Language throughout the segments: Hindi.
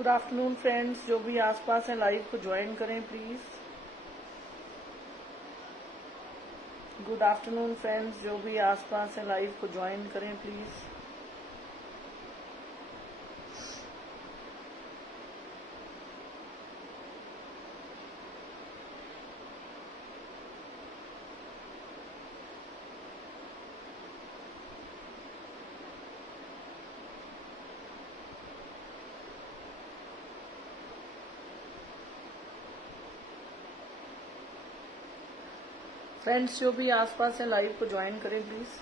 गुड आफ्टरनून फ्रेंड्स, जो भी आसपास हैं लाइव को ज्वाइन करें प्लीज। गुड आफ्टरनून फ्रेंड्स, जो भी आसपास हैं लाइव को ज्वाइन करें प्लीज। फ्रेंड्स, जो भी आसपास हैं लाइव को ज्वाइन करें प्लीज।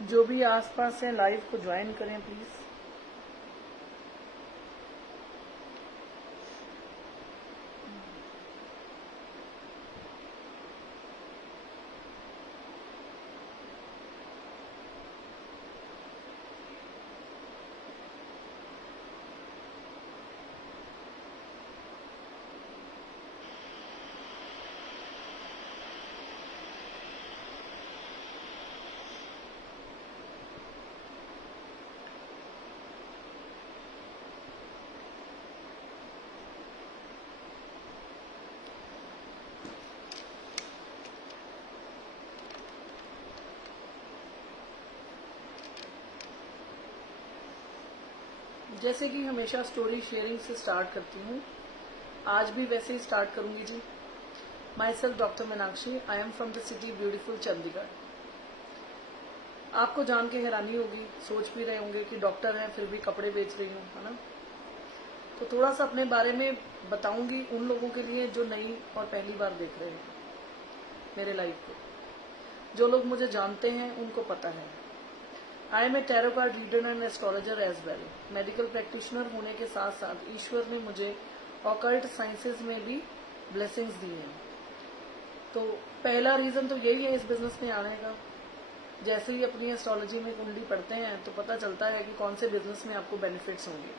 जो भी आसपास हैं लाइव को ज्वाइन करें प्लीज। जैसे कि हमेशा स्टोरी शेयरिंग से स्टार्ट करती हूँ, आज भी वैसे ही स्टार्ट करूंगी जी। Myself doctor Meenakshi, I am from the city beautiful Chandigarh. आपको जान के हैरानी होगी, सोच भी रहे होंगे कि डॉक्टर हैं फिर भी कपड़े बेच रही हूँ, है ना। तो थोड़ा सा अपने बारे में बताऊंगी उन लोगों के लिए जो नई और पहली बार देख रहे हैं मेरे लाइफ को। जो लोग मुझे जानते हैं उनको पता है, I am a tarot card reader and astrologer as well. Medical practitioner होने के साथ साथ ईश्वर ने मुझे ऑकल्ट साइंसेज में भी ब्लेसिंग्स दी हैं। तो पहला रीजन तो यही है इस बिजनेस में आने का। जैसे ही अपनी एस्ट्रोलॉजी में कुंडली पढ़ते हैं तो पता चलता है कि कौन से बिजनेस में आपको बेनिफिट्स होंगे।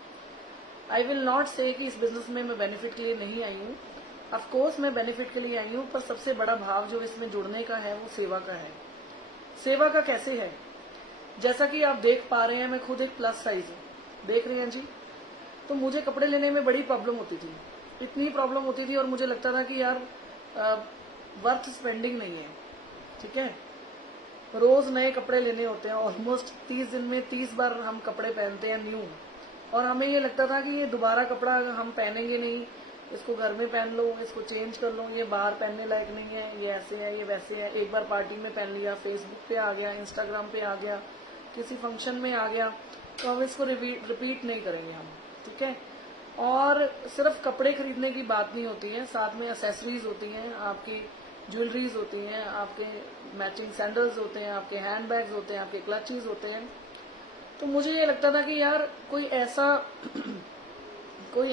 आई विल नॉट से कि इस बिजनेस में मैं बेनिफिट के लिए नहीं आई हूँ, अफकोर्स मैं बेनिफिट के लिए आई हूँ, पर सबसे बड़ा भाव जो इसमें जुड़ने का है वो सेवा का है। सेवा का कैसे है, जैसा कि आप देख पा रहे हैं, मैं खुद एक प्लस साइज हूँ, देख रहे हैं जी। तो मुझे कपड़े लेने में बड़ी प्रॉब्लम होती थी, इतनी प्रॉब्लम होती थी और मुझे लगता था कि यार वर्थ स्पेंडिंग नहीं है, ठीक है। रोज नए कपड़े लेने होते हैं, ऑलमोस्ट 30 दिन में 30 बार हम कपड़े पहनते हैं न्यू, और हमें ये लगता था कि ये दोबारा कपड़ा हम पहनेंगे नहीं, इसको घर में पहन लो, इसको चेंज कर लो, ये बाहर पहनने लायक नहीं है, ये ऐसे है, ये वैसे है। एक बार पार्टी में पहन लिया, फेसबुक पे आ गया, इंस्टाग्राम पे आ गया, किसी फंक्शन में आ गया, तो हम इसको रिपीट नहीं करेंगे हम, ठीक है। और सिर्फ कपड़े खरीदने की बात नहीं होती है, साथ में एसेसरीज होती हैं, आपकी ज्वेलरीज होती हैं, आपके मैचिंग सैंडल्स होते हैं, आपके हैंड बैग्स होते हैं, आपके क्लचेस होते हैं। तो मुझे ये लगता था कि यार कोई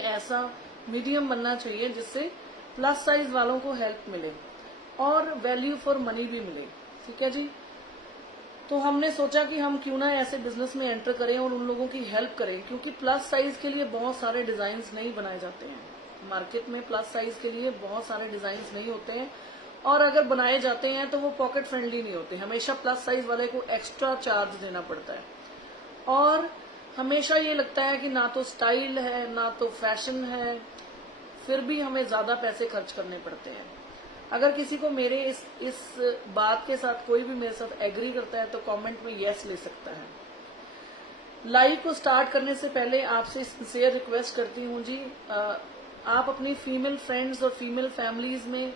ऐसा मीडियम बनना चाहिए जिससे प्लस साइज वालों को हेल्प मिले और वैल्यू फॉर मनी भी मिले, ठीक है जी। तो हमने सोचा कि हम क्यों ना ऐसे बिजनेस में एंटर करें और उन लोगों की हेल्प करें, क्योंकि प्लस साइज के लिए बहुत सारे डिजाइन नहीं बनाए जाते हैं मार्केट में। प्लस साइज के लिए बहुत सारे डिजाइन नहीं होते हैं, और अगर बनाए जाते हैं तो वो पॉकेट फ्रेंडली नहीं होते। हमेशा प्लस साइज वाले को एक्स्ट्रा चार्ज देना पड़ता है। और हमेशा ये लगता है कि ना तो स्टाइल है ना तो फैशन है, फिर भी हमें ज्यादा पैसे खर्च करने पड़ते हैं। अगर किसी को मेरे इस बात के साथ कोई भी मेरे साथ एग्री करता है तो कमेंट में यस ले सकता है। लाइव को स्टार्ट करने से पहले आपसे सिंसियर रिक्वेस्ट करती हूँ जी, आप अपनी फीमेल फ्रेंड्स और फीमेल फैमिलीज में,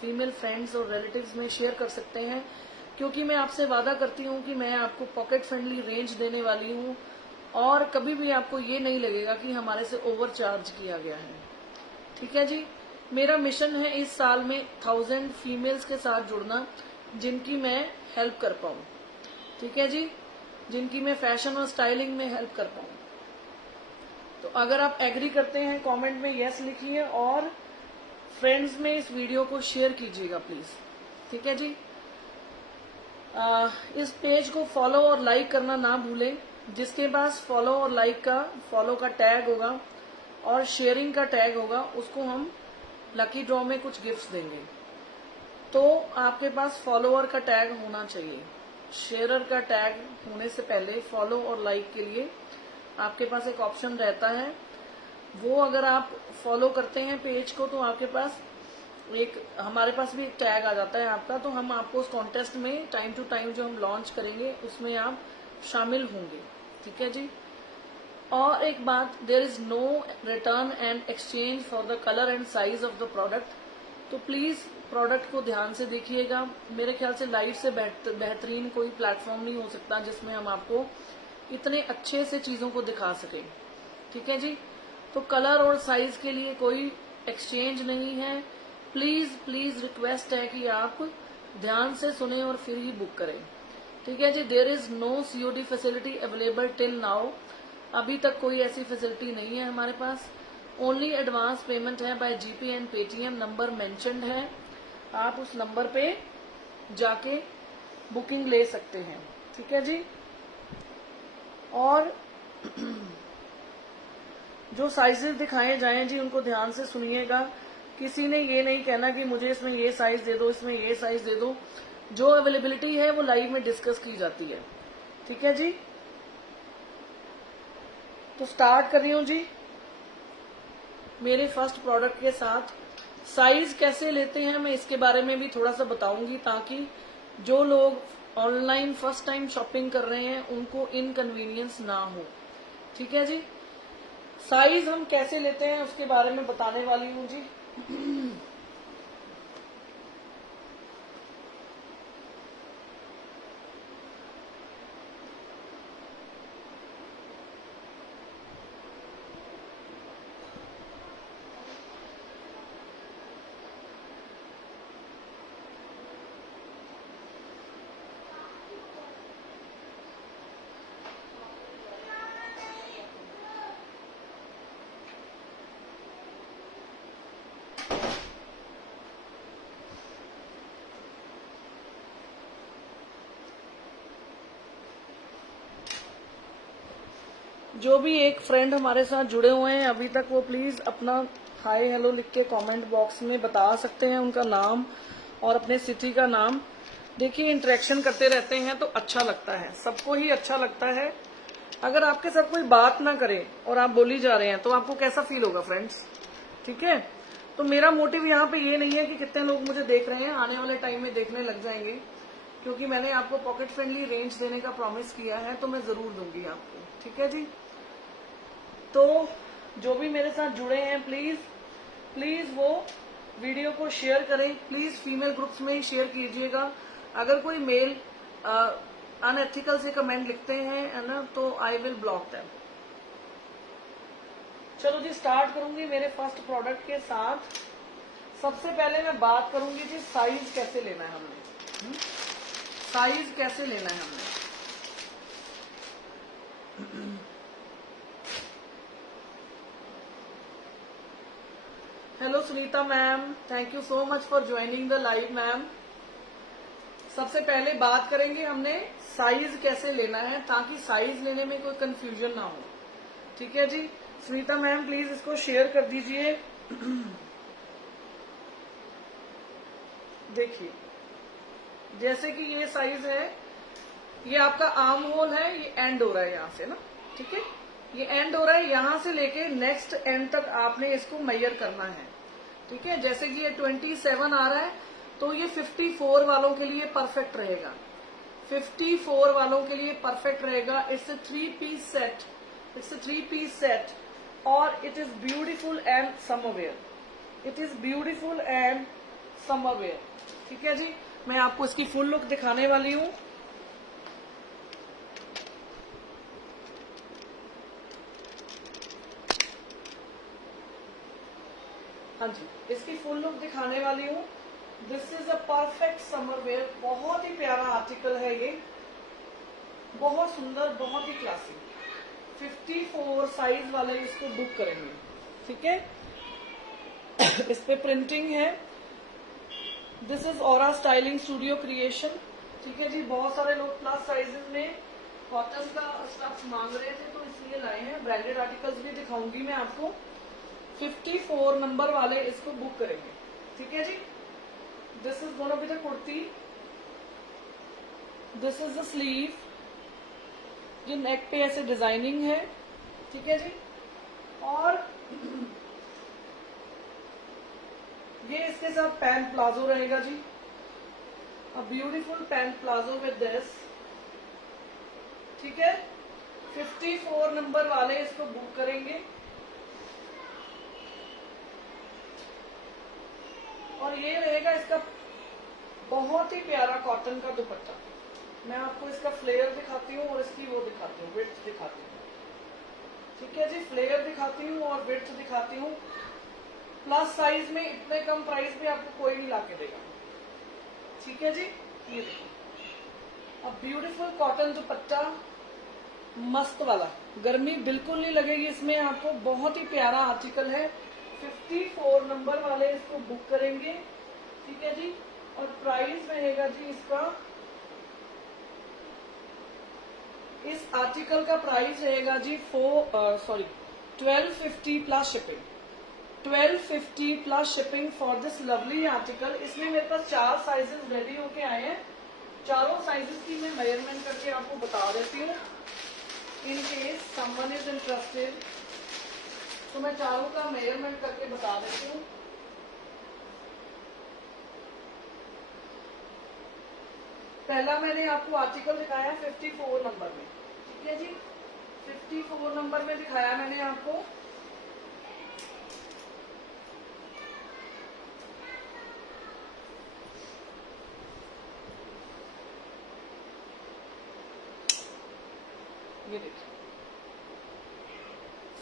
फीमेल फ्रेंड्स और रिलेटिव्स में शेयर कर सकते हैं, क्योंकि मैं आपसे वादा करती हूँ कि मैं आपको पॉकेट फ्रेंडली रेंज देने वाली हूँ और कभी भी आपको ये नहीं लगेगा कि हमारे से ओवर चार्ज किया गया है। ठीक है जी। मेरा मिशन है इस साल में 1000 फीमेल्स के साथ जुड़ना जिनकी मैं हेल्प कर पाऊँ। ठीक है जी, जिनकी मैं फैशन और स्टाइलिंग में हेल्प कर पाऊँ। तो अगर आप एग्री करते हैं कमेंट में यस लिखिए और फ्रेंड्स में इस वीडियो को शेयर कीजिएगा प्लीज। ठीक है जी। इस पेज को फॉलो और लाइक करना ना भूलें। जिसके पास फॉलो और लाइक का फॉलो का टैग होगा और शेयरिंग का टैग होगा उसको हम लकी ड्रॉ में कुछ गिफ्ट्स देंगे। तो आपके पास फॉलोअर का टैग होना चाहिए। शेयरर का टैग होने से पहले फॉलो और लाइक के लिए आपके पास एक ऑप्शन रहता है, वो अगर आप फॉलो करते हैं पेज को तो आपके पास हमारे पास भी एक टैग आ जाता है आपका, तो हम आपको उस कॉन्टेस्ट में टाइम टू टाइम जो हम लॉन्च करेंगे उसमें आप शामिल होंगे। ठीक है जी। और एक बात, there is no return and exchange for the colour and size of the product. तो प्लीज प्रोडक्ट को ध्यान से देखिएगा। मेरे ख्याल से लाइव से बेहतरीन कोई प्लेटफॉर्म नहीं हो सकता जिसमें हम आपको इतने अच्छे से चीजों को दिखा सकें। ठीक है जी। तो कलर और साइज के लिए कोई एक्सचेंज नहीं है। प्लीज प्लीज रिक्वेस्ट है कि आप ध्यान से सुने और फिर ही बुक करें। ठीक है जी। There is no COD facility available till now. अभी तक कोई ऐसी फैसिलिटी नहीं है हमारे पास। ओनली एडवांस पेमेंट है by GPay and Paytm. Number mentioned है, आप उस नंबर पे जाके बुकिंग ले सकते हैं। ठीक है जी। और जो साइजेस दिखाए जाएं जी उनको ध्यान से सुनिएगा। किसी ने ये नहीं कहना कि मुझे इसमें ये साइज दे दो, इसमें ये साइज दे दो। जो अवेलेबिलिटी है वो लाइव में डिस्कस की जाती है। ठीक है जी। तो स्टार्ट कर रही हूँ जी मेरे फर्स्ट प्रोडक्ट के साथ। साइज कैसे लेते हैं मैं इसके बारे में भी थोड़ा सा बताऊंगी, ताकि जो लोग ऑनलाइन फर्स्ट टाइम शॉपिंग कर रहे हैं उनको इनकन्वीनियंस ना हो। ठीक है जी। साइज हम कैसे लेते हैं उसके बारे में बताने वाली हूँ जी। जो भी एक फ्रेंड हमारे साथ जुड़े हुए हैं अभी तक, वो प्लीज अपना हाय हेलो लिख के कमेंट बॉक्स में बता सकते हैं उनका नाम और अपने सिटी का नाम। देखिए इंटरेक्शन करते रहते हैं तो अच्छा लगता है, सबको ही अच्छा लगता है। अगर आपके साथ कोई बात ना करे और आप बोली जा रहे हैं तो आपको कैसा फील होगा फ्रेंड्स। ठीक है। तो मेरा मोटिव यहाँ पे ये नहीं है कि कितने लोग मुझे देख रहे हैं, आने वाले टाइम में देखने लग जाएंगे, क्योंकि मैंने आपको पॉकेट फ्रेंडली रेंज देने का प्रॉमिस किया है तो मैं जरूर दूंगी आपको। ठीक है जी। तो जो भी मेरे साथ जुड़े हैं प्लीज प्लीज वो वीडियो को शेयर करें। प्लीज फीमेल ग्रुप्स में ही शेयर कीजिएगा। अगर कोई मेल अनएथिकल से कमेंट लिखते हैं है ना, तो आई विल ब्लॉक देम। चलो जी स्टार्ट करूंगी मेरे फर्स्ट प्रोडक्ट के साथ। सबसे पहले मैं बात करूंगी जी साइज कैसे लेना है हमने। साइज कैसे लेना है हमने। Hello Sunita ma'am, thank you so much for joining the live ma'am. सबसे पहले बात करेंगे हमने साइज कैसे लेना है, ताकि साइज लेने में कोई कंफ्यूजन ना हो। ठीक है जी। सुनीता मैम प्लीज इसको शेयर कर दीजिए। देखिए जैसे कि ये साइज है, ये आपका आर्म होल है, ये एंड हो रहा है यहाँ से ना, ठीक है, ये एंड हो रहा है, यहां से लेके नेक्स्ट एंड तक आपने इसको मेजर करना है। ठीक है, जैसे कि ये 27 आ रहा है तो ये 54 वालों के लिए परफेक्ट रहेगा, 54 वालों के लिए परफेक्ट रहेगा। It's a 3-piece set, it's a 3-piece set और it is beautiful and summerwear, it is beautiful and summerwear. ठीक है जी, मैं आपको इसकी फुल लुक दिखाने वाली हूं। हाँ जी, इसकी फुल लुक दिखाने वाली हूँ। This is a perfect summer wear, बहुत ही प्यारा आर्टिकल है ये, बहुत सुंदर, बहुत ही क्लासिक। 54 साइज वाले इसको बुक करेंगे। ठीक है, इस पे प्रिंटिंग है। This is aura styling studio creation. ठीक है जी, बहुत सारे लोग प्लस साइजेस में कॉटन का स्टफ मांग रहे थे तो इसलिए लाए हैं। ब्रांडेड आर्टिकल्स भी दिखाऊंगी मैं आपको। 54 नंबर वाले इसको बुक करेंगे। ठीक है जी, this is gonna be the kurti, this is the sleeve, ये नेक पे ऐसे डिजाइनिंग है। ठीक है जी, और ये इसके साथ पैंट प्लाजो रहेगा जी, a beautiful pant palazzo with this. ठीक है, 54 नंबर वाले इसको बुक करेंगे। और ये रहेगा इसका बहुत ही प्यारा कॉटन का दुपट्टा। मैं आपको इसका फ्लेयर दिखाती हूँ और इसकी वो दिखाती हूँ, विड्थ दिखाती हूँ। ठीक है जी, फ्लेयर दिखाती हूँ और विड्थ दिखाती हूँ। प्लस साइज में इतने कम प्राइस में आपको कोई नहीं लाके देगा। ठीक है जी, ये देखो, अब ब्यूटीफुल कॉटन दुपट्टा, मस्त वाला, गर्मी बिल्कुल नहीं लगेगी इसमें आपको, बहुत ही प्यारा आर्टिकल है। 54 नंबर वाले इसको बुक करेंगे। ठीक है जी, और प्राइस रहेगा जी इसका, इस आर्टिकल का प्राइस रहेगा जी 1250 plus shipping, 1250 plus shipping for this lovely article. इसमें मेरे पास 4 साइजेस रेडी होके आए हैं। चारों साइजेस की मैं मेजरमेंट करके आपको बता देती हूँ, in case someone is interested. तो मैं चारों का मेजरमेंट करके बता देती हूँ। पहला मैंने आपको आर्टिकल दिखाया 54 नंबर में। ठीक है जी, 54 नंबर में दिखाया मैंने आपको। ये देखिए,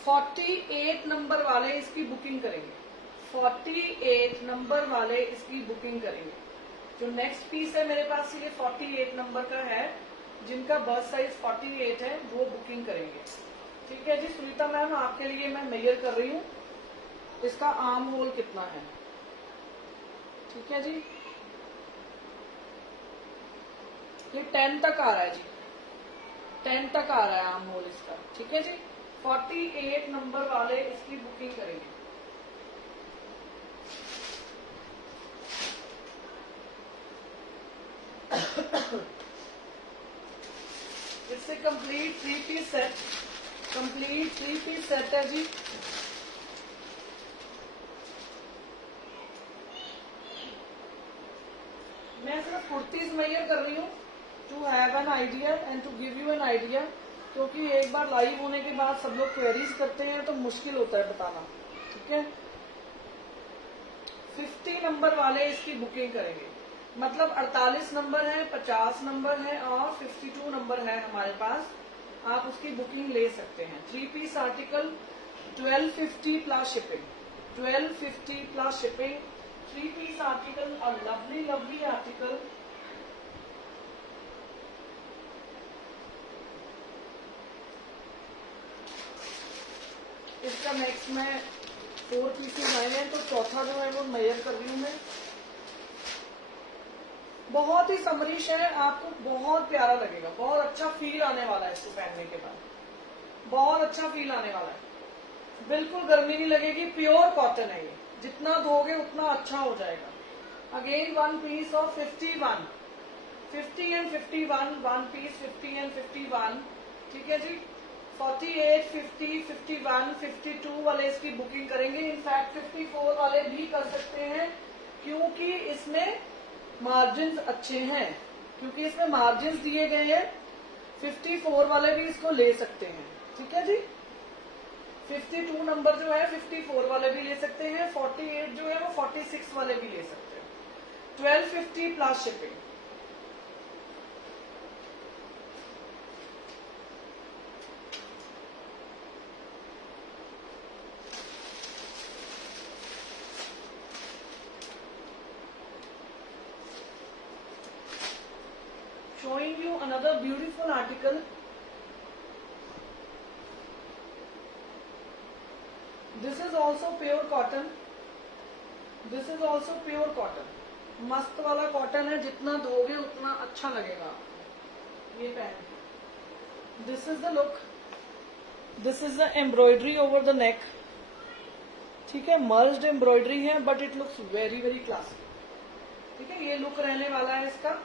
48 नंबर वाले इसकी बुकिंग करेंगे, 48 नंबर वाले इसकी बुकिंग करेंगे। जो नेक्स्ट पीस है मेरे पास ये 48 नंबर का है, जिनका बर्थ साइज 48 है वो बुकिंग करेंगे। ठीक है जी, सुनीता मैम आपके लिए मैं मेजर कर रही हूँ, इसका आर्म होल कितना है। ठीक है जी, ये 10 तक आ रहा है जी, 10 तक आ रहा है आर्म होल इसका। ठीक है जी, 48 नंबर वाले इसकी बुकिंग करेंगे। इससे complete 3-piece set, complete 3-piece set है जी। मैं सिर्फ कुर्तीज मेजर कर रही हूँ to have an idea and to give you an idea, क्योंकि एक बार लाइव होने के बाद सब लोग क्वेरीज करते हैं तो मुश्किल होता है बताना। ठीक है, 50 नंबर वाले इसकी बुकिंग करेंगे, मतलब 48 नंबर है, 50 नंबर है और 52 नंबर है हमारे पास, आप उसकी बुकिंग ले सकते हैं। 3-piece article 1250 plus shipping, 1250 plus shipping. 3-piece article, अ लवली लवली आर्टिकल। इसका नेक्स्ट में 4 पीसेस आए हैं तो चौथा जो है वो मेजर कर रही हूँ मैं। बहुत ही समरीश है, आपको बहुत प्यारा लगेगा, बहुत अच्छा फील आने वाला है इसको पहनने के बाद, बहुत अच्छा फील आने वाला है। बिल्कुल गर्मी नहीं लगेगी, प्योर कॉटन है ये, जितना धोगे उतना अच्छा हो जाएगा। Again 1 piece of 51, 50 and 51, 1 piece 50 and 51। ठीक है जी, 48, 50, 51, 52 वाले इसकी बुकिंग करेंगे। इनफैक्ट 54 वाले भी कर सकते हैं, क्योंकि इसमें मार्जिन अच्छे हैं, क्योंकि इसमें मार्जिन दिए गए हैं। 54 वाले भी इसको ले सकते हैं, ठीक है जी। 52 नंबर जो है 54 वाले भी ले सकते हैं, 48 जो है वो 46 वाले भी ले सकते हैं। 1250 plus shipping. Showing you another beautiful article. This is also pure cotton. This is also pure cotton. मस्त वाला कॉटन है, जितना धोगे उतना अच्छा लगेगा ये pant. This is the look, this is the embroidery over the neck, ठीक है। मर्ज्ड एम्ब्रॉयडरी है, but it looks very very classic, ठीक है। ये लुक रहने वाला है इसका।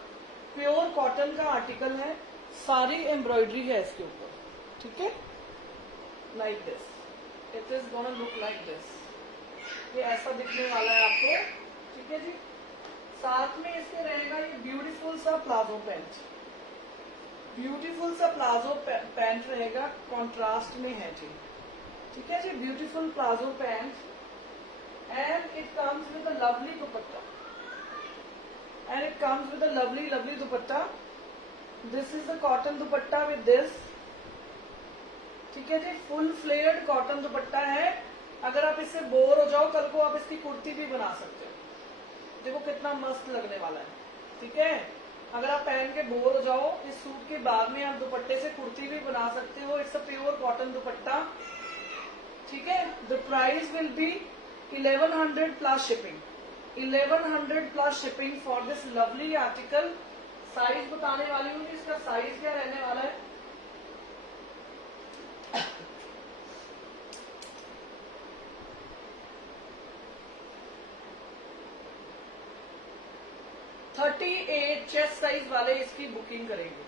प्योर कॉटन का आर्टिकल है, सारी एम्ब्रॉयडरी है इसके ऊपर, ठीक है। Like this, it is gonna look like this. ये ऐसा दिखने वाला है आपको, ठीक है जी। साथ में इसके रहेगा ये ब्यूटीफुल सा प्लाजो पैंट, ब्यूटीफुल सा प्लाजो पैंट रहेगा, कॉन्ट्रास्ट में है जी, ठीक है जी। Beautiful palazzo pant and it comes with a lovely dupatta, and it comes with a lovely lovely dupatta. This is the cotton dupatta with this, ठीक है जी। फुल फ्लेयर्ड कॉटन दुपट्टा है। अगर आप इससे बोर हो जाओ, कल को आप इसकी कुर्ती भी बना सकते हो। देखो कितना मस्त लगने वाला है, ठीक है। अगर आप पहन के बोर हो जाओ, इस सूट के बाद में आप दुपट्टे से कुर्ती भी बना सकते हो। इट्स अ प्योर कॉटन दुपट्टा, ठीक है। The price will be 1100 plus shipping, 1100 plus shipping for this lovely article. Size बताने वाली हूँ कि इसका साइज क्या रहने वाला है। (38) चेस्ट साइज वाले इसकी बुकिंग करेंगे,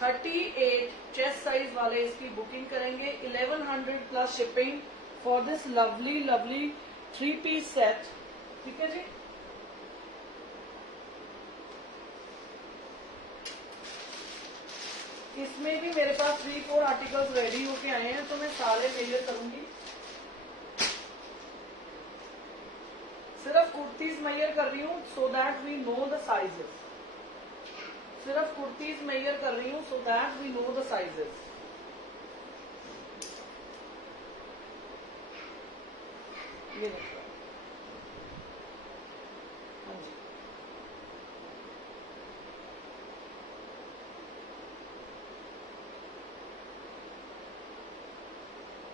38 चेस्ट साइज वाले इसकी बुकिंग करेंगे। 1100 plus shipping for this lovely lovely 3-piece set, ठीक है जी। इसमें भी मेरे पास 3-4 आर्टिकल्स रेडी होके आए हैं, तो मैं सारे मेजर करूंगी। सिर्फ कुर्तीज मेजर कर रही हूँ so that we know the sizes, सिर्फ कुर्तीज मेजर कर रही हूँ so that we know the sizes. ये देखो, हाँ जी।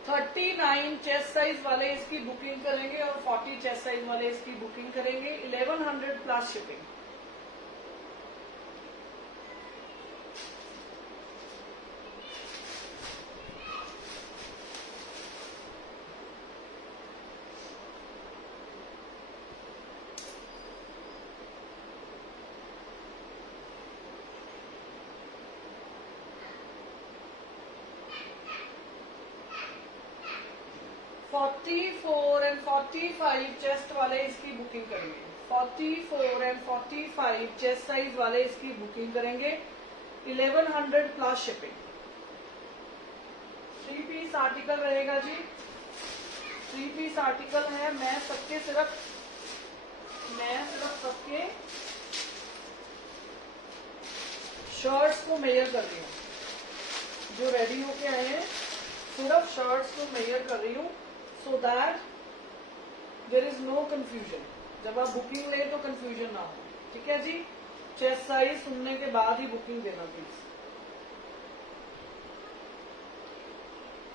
(39) चेस्ट साइज वाले इसकी बुकिंग करेंगे और 40 चेस्ट साइज वाले इसकी बुकिंग करेंगे। 1100 प्लस शिपिंग। (44 एंड 45 चेस्ट वाले इसकी बुकिंग करेंगे। 44 एंड 45 चेस्ट साइज वाले इसकी बुकिंग करेंगे। 1100 प्लस शिपिंग। 3-piece आर्टिकल रहेगा जी, 3-piece आर्टिकल है। मैं सबके शर्ट्स को मेजर कर रही हूँ, जो रेडी होके आए हैं। सिर्फ शर्ट्स को मेजर कर रही हूँ so that there is no confusion। जब आप बुकिंग ले तो कंफ्यूजन ना हो, ठीक है जी। चेस्ट साइज सुनने के बाद ही बुकिंग देना प्लीज।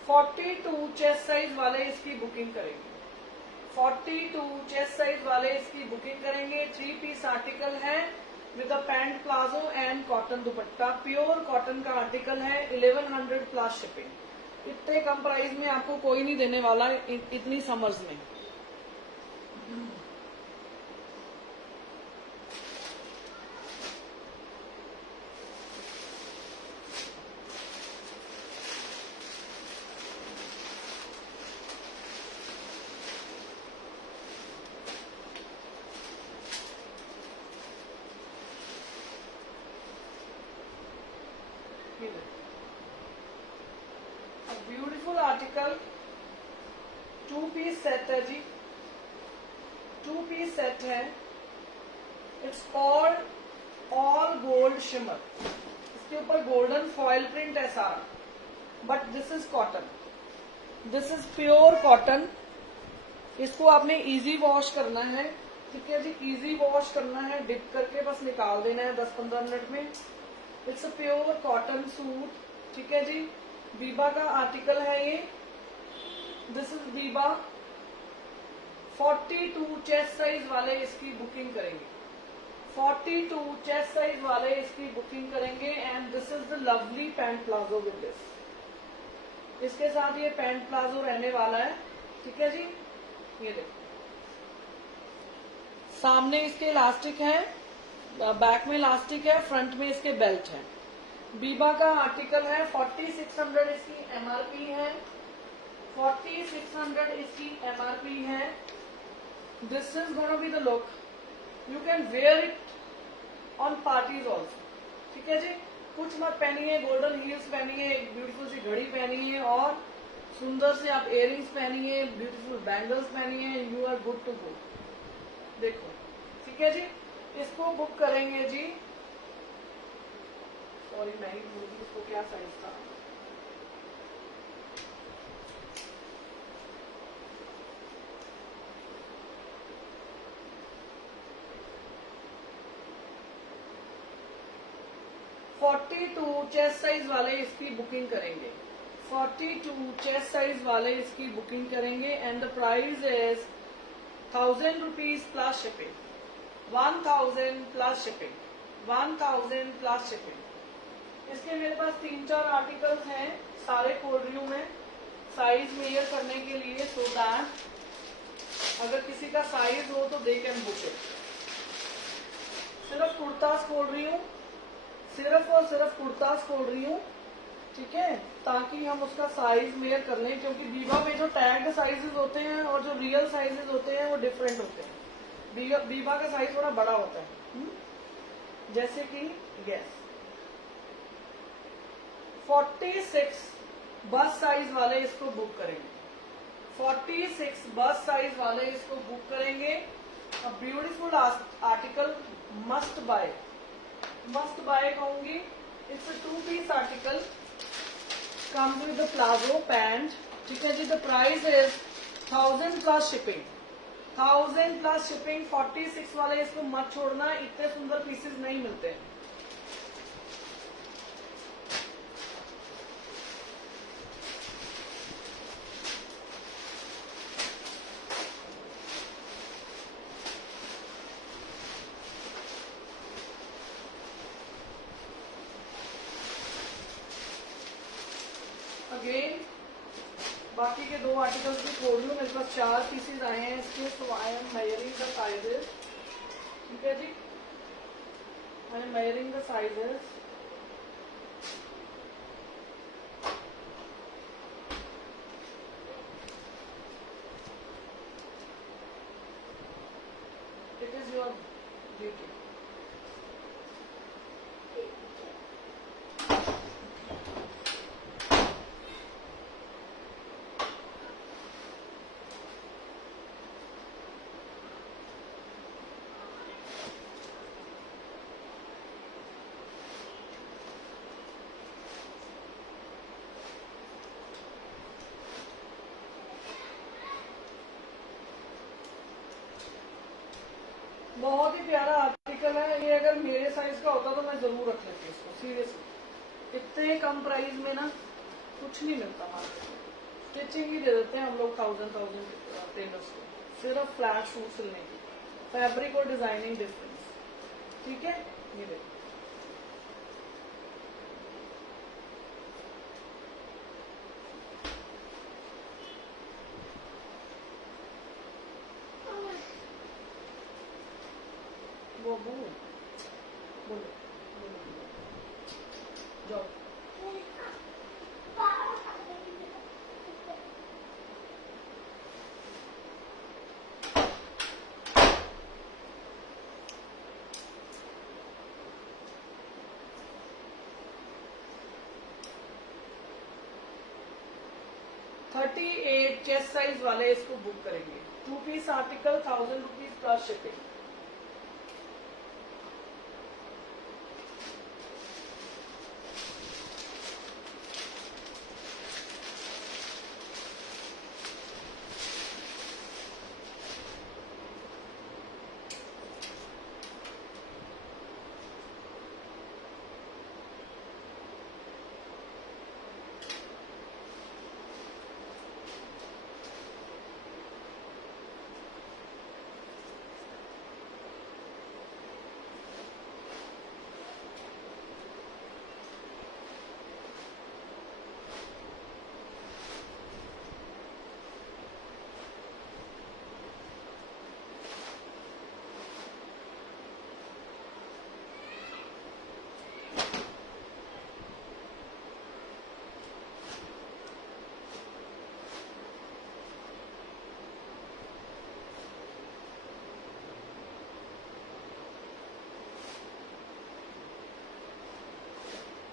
42 चेस्ट साइज वाले इसकी बुकिंग करेंगे, 42 चेस्ट साइज वाले इसकी बुकिंग करेंगे। 3-piece आर्टिकल है with a pant palazzo and cotton dupatta, pure cotton का आर्टिकल है। 1100 प्लस शिपिंग। इतने कम प्राइस में आपको कोई नहीं देने वाला है इतनी समर्स में। आर्टिकल 2 पीस सेट है जी, 2 पीस सेट है। It's called all gold shimmer. इसके ऊपर गोल्डन फॉयल प्रिंट है सारा, but this is cotton, this is pure cotton. इसको आपने इजी वॉश करना है, ठीक है जी, इजी वॉश करना है, डिप करके बस निकाल देना है 10-15 मिनट में। It's a pure cotton suit, ठीक है जी। बीबा का आर्टिकल है ये, this is Biba. 42 chest size वाले इसकी बुकिंग करेंगे, 42 चेस्ट साइज वाले इसकी बुकिंग करेंगे। And this is the lovely pant palazzo with this, इसके साथ ये पैंट प्लाजो रहने वाला है, ठीक है जी। ये देखो, सामने इसके इलास्टिक है, बैक में इलास्टिक है, फ्रंट में इसके बेल्ट है। बीबा का आर्टिकल है, 4600 इसकी एमआरपी है, 4600 इसकी एमआरपी है। This is gonna be the look, you can wear it on parties also, ठीक है जी। कुछ मत पहनिए, गोल्डन हील्स पहनिए, एक ब्यूटीफुल सी घड़ी पहनिए और सुंदर से आप इयरिंग्स पहनिए, ब्यूटीफुल बैंगल्स पहनिए, you are good to go. देखो, ठीक है जी। इसको बुक करेंगे जी, सॉरी मैं ही भूल गई इसको क्या साइज था। टू चेस्ट साइज वाले इसकी बुकिंग करेंगे, 42 चेस्ट साइज वाले इसकी बुकिंग करेंगे। And the price is 1000 rupees plus shipping, 1000 plus shipping, 1000 plus shipping. इसके मेरे पास 3-4 आर्टिकल्स हैं, सारे खोल रही हूं मैं साइज मेजर करने के लिए, सो दैट अगर किसी का साइज हो तो दे कैन बुक इट। सिर्फ कुर्तास खोल रही हूँ, सिर्फ और सिर्फ कुर्तास खोल रही हूँ, ठीक है, ताकि हम उसका साइज मेजर कर लें। क्योंकि बीबा में जो टैग्ड साइजेस होते हैं और जो रियल साइजेस होते हैं वो डिफरेंट होते हैं। बीबा का साइज थोड़ा बड़ा होता है, जैसे कि यस 46 बस साइज वाले इसको बुक करेंगे, 46 बस साइज वाले इसको बुक करेंगे। A beautiful article, must buy, must buy कहूंगी। It's a 2 piece article, comes with the palazzo pant, ठीक है जी। The price is 1000 plus shipping, 1000 plus shipping. 46 वाले इसको मत छोड़ना, इतने सुंदर पीसेस नहीं मिलते। अगेन बाकी के 2 आर्टिकल्स भी खोल लूँ, मेरे पास 4 पीसेज आए हैं इसके, तो I am measuring the sizes, ठीक है जी, I am measuring the sizes. It is your duty. बहुत ही प्यारा आर्टिकल है ये, अगर मेरे साइज का होता तो मैं जरूर रख लेती इसको, सीरियसली। इतने कम प्राइस में ना कुछ नहीं मिलता मार्केट में, स्टिचिंग ही दे देते हैं हम लोग 1000 टेलर्स को, सिर्फ फ्लैट शूट सिलने की, फैब्रिक और डिजाइनिंग डिफरेंस, ठीक है। ये देखो, वो बोलो बोलो जाओ। 38 चेस्ट साइज वाले इसको बुक करेंगे। 2 piece article 1000 rupees plus shipping.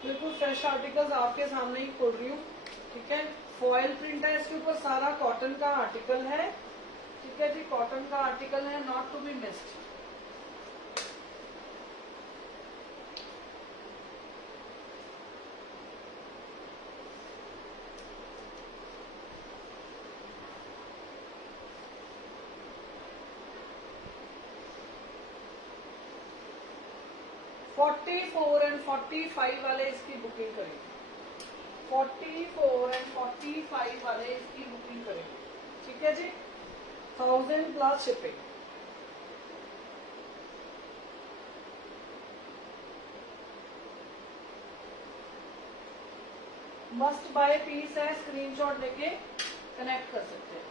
बिल्कुल फ्रेश आर्टिकल्स आपके सामने ही खोल रही हूँ, ठीक है। फॉयल प्रिंट है इसके ऊपर, सारा कॉटन का आर्टिकल है, ठीक है जी, कॉटन का आर्टिकल है, not to be missed. Forty 44 and 45 वाले इसकी बुकिंग करेंगे। 44 एंड 45 वाले इसकी बुकिंग करेंगे, ठीक है जी। 1000 plus shipping. Must buy piece है, स्क्रीनशॉट लेके कनेक्ट कर सकते हैं।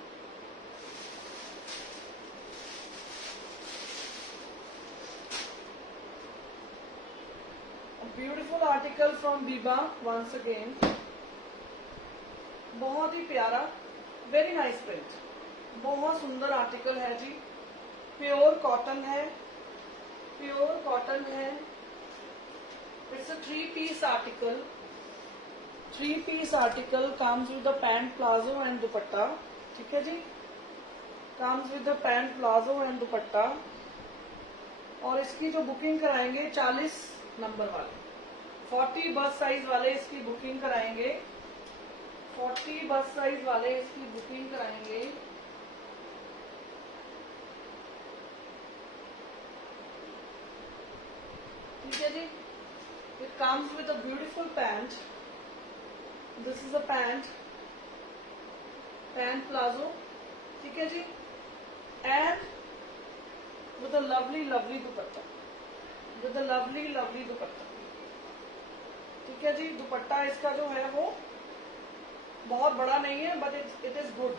Beautiful article from Biba once again, बहुत ही प्यारा, वेरी नाइस प्रिंट, बहुत सुंदर आर्टिकल है जी। प्योर कॉटन है, प्योर कॉटन है। It's a 3 piece article. 3 piece article comes with the pant, palazzo and dupatta, ठीक है जी। Comes with the pant, palazzo and dupatta. और इसकी जो बुकिंग कराएंगे 40 नंबर वाले, 40 बस साइज वाले इसकी बुकिंग कराएंगे। 40 बस साइज वाले इसकी बुकिंग कराएंगे। ठीक है जी। It comes with a beautiful pant. This is a pant, pant palazzo, ठीक है जी। And with a lovely lovely dupatta, with a lovely lovely dupatta, ठीक है जी। दुपट्टा इसका जो है वो बहुत बड़ा नहीं है, बट इट इज गुड,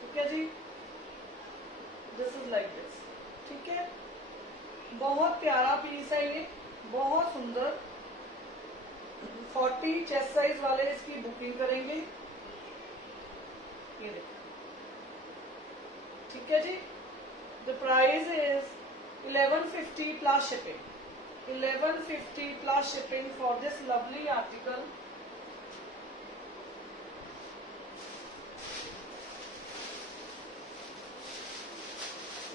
ठीक है जी। दिस इज लाइक दिस, ठीक है। बहुत प्यारा पीस है ये, बहुत सुंदर। 40 चेस्ट साइज वाले इसकी बुकिंग करेंगे, ये देखो, ठीक है जी। The price is 1150 plus shipping. 1150 plus shipping for this lovely article.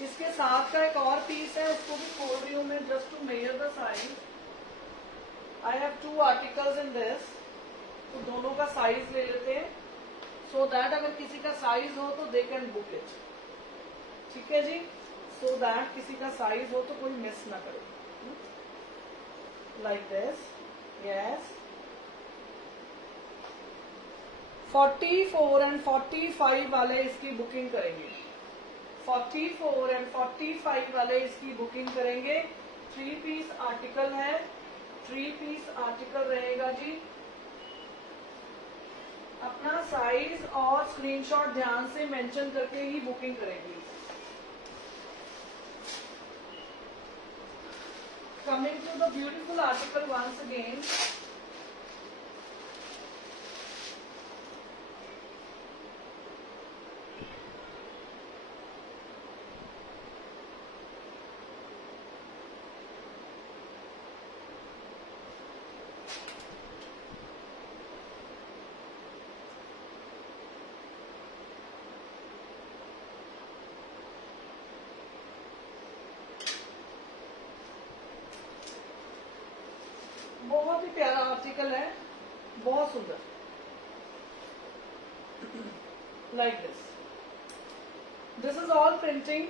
इसके साथ का एक और पीस है, उसको भी खोल रही हूं मैं, just to measure the size. I have 2 articles in this, तो दोनों का साइज ले लेते हैं, सो दैट अगर किसी का साइज हो तो दे कैन बुक इट, ठीक है जी। सो दैट किसी का साइज हो तो कोई मिस ना करे। Like this, yes. 44 एंड 45 वाले इसकी बुकिंग करेंगे। 44 एंड 45 वाले इसकी बुकिंग करेंगे। 3 पीस आर्टिकल है, 3 पीस आर्टिकल रहेगा जी। अपना साइज और स्क्रीनशॉट ध्यान से मेंशन करके ही बुकिंग करेंगे। Coming to the beautiful article once again. बहुत ही प्यारा आर्टिकल है, बहुत सुंदर, like this. This is all printing,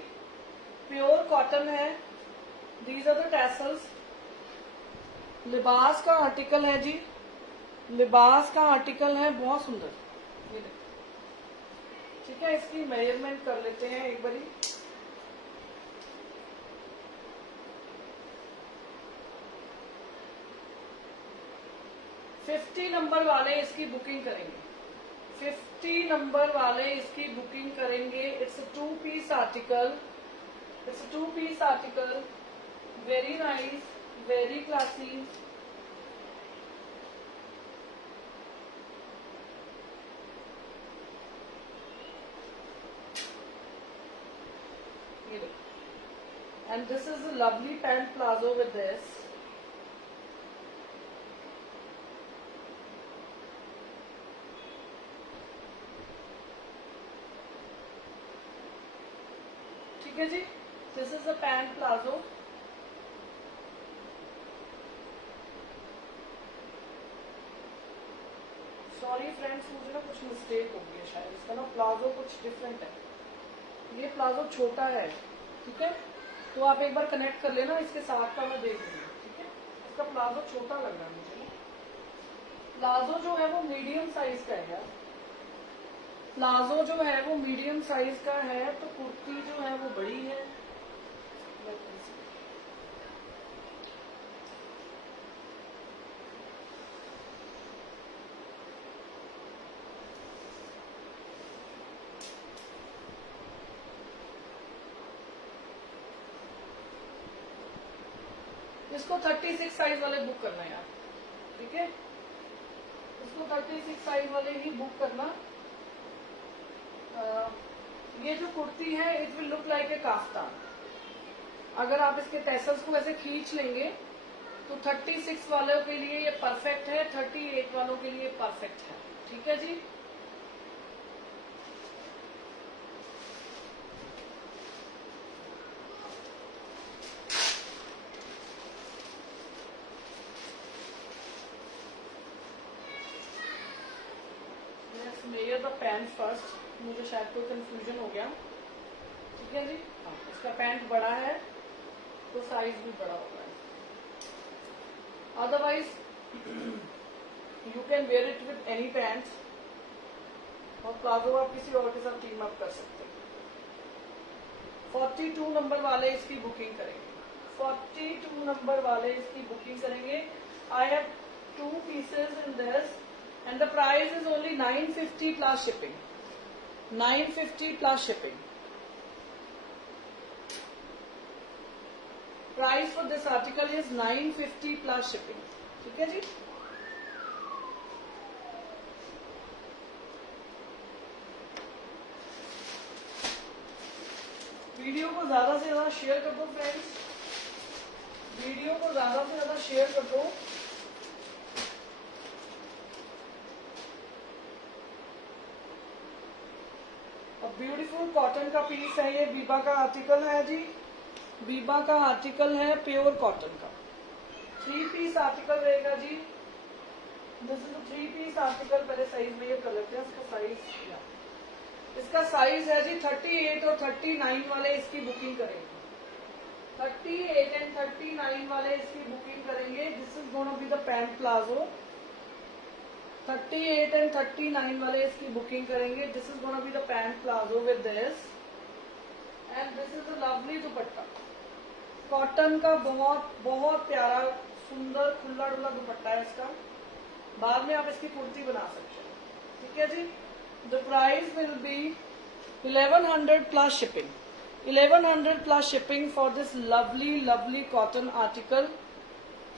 pure cotton है। These are the tassels. Libas का आर्टिकल है जी, लिबास का आर्टिकल है, बहुत सुंदर। ये देखो, ठीक है। इसकी मेजरमेंट कर लेते हैं एक बारी। फिफ्टी नंबर वाले इसकी बुकिंग करेंगे, 50 नंबर वाले इसकी बुकिंग करेंगे। It's a 2 piece article, it's a 2 piece article, very nice, very classy. ये देखो, and this is a lovely pant palazzo with this. ठीक है जी, this is a pant palazzo. Sorry friends, मुझे ना कुछ मिस्टेक हो गई है शायद, इसका ना प्लाजो कुछ डिफरेंट है। ये प्लाजो छोटा है, ठीक है, तो आप एक बार कनेक्ट कर लेना, इसके साथ का मैं देख लूंगी, ठीक है। इसका प्लाजो छोटा लग रहा है मुझे। प्लाजो जो है वो मीडियम साइज का है यार, प्लाजो जो है वो मीडियम साइज का है, तो कुर्ती जो है वो बड़ी है। इसको 36 साइज वाले बुक करना है यार, ठीक है, इसको 36 साइज वाले ही बुक करना। ये जो कुर्ती है it will look like a kaftan. अगर आप इसके टैसल्स को ऐसे खींच लेंगे तो 36 वालों के लिए ये परफेक्ट है, 38 वालों के लिए परफेक्ट है, ठीक है जी। लेयर द पैंट फर्स्ट, मुझे शायद कोई कंफ्यूजन हो गया, ठीक है जी। हाँ, इसका पैंट बड़ा है तो साइज भी बड़ा होगा, otherwise you can wear it with any pants, और प्लाजो आप किसी और के साथ टीम अप कर सकते हैं। 42 नंबर वाले इसकी बुकिंग करेंगे, 42 नंबर वाले इसकी बुकिंग करेंगे। आई have 2 pieces in this and the price is only 950 plus shipping, 950 plus shipping. Price for this article is 950 plus shipping, ठीक है जी। वीडियो को ज्यादा से ज्यादा शेयर कर दो फ्रेंड्स, वीडियो को ज्यादा से ज्यादा शेयर कर दो। ब्यूटीफुल कॉटन का पीस है ये, बीबा का आर्टिकल है जी, बीबा का आर्टिकल है, प्योर कॉटन का 3 पीस आर्टिकल रहेगा जी। This is 3 piece article. पहले साइज में ये कर लेते हैं इसका साइज। इसका साइज है जी 38 और 39 वाले इसकी बुकिंग करेंगे, 38 एंड 39 वाले इसकी बुकिंग करेंगे। This is gonna be the pant palazzo, 38 and 39 वाले इसकी बुकिंग करेंगे। This is gonna be the pant palazzo with this, and this is the lovely dupatta, cotton का बहुत बहुत प्यारा सुंदर खुला डुला दुपट्टा है इसका। बाद में आप इसकी कुर्ती बना सकते हैं, ठीक है जी। The price will be 1100 plus shipping, 1100 plus shipping for this lovely lovely cotton article.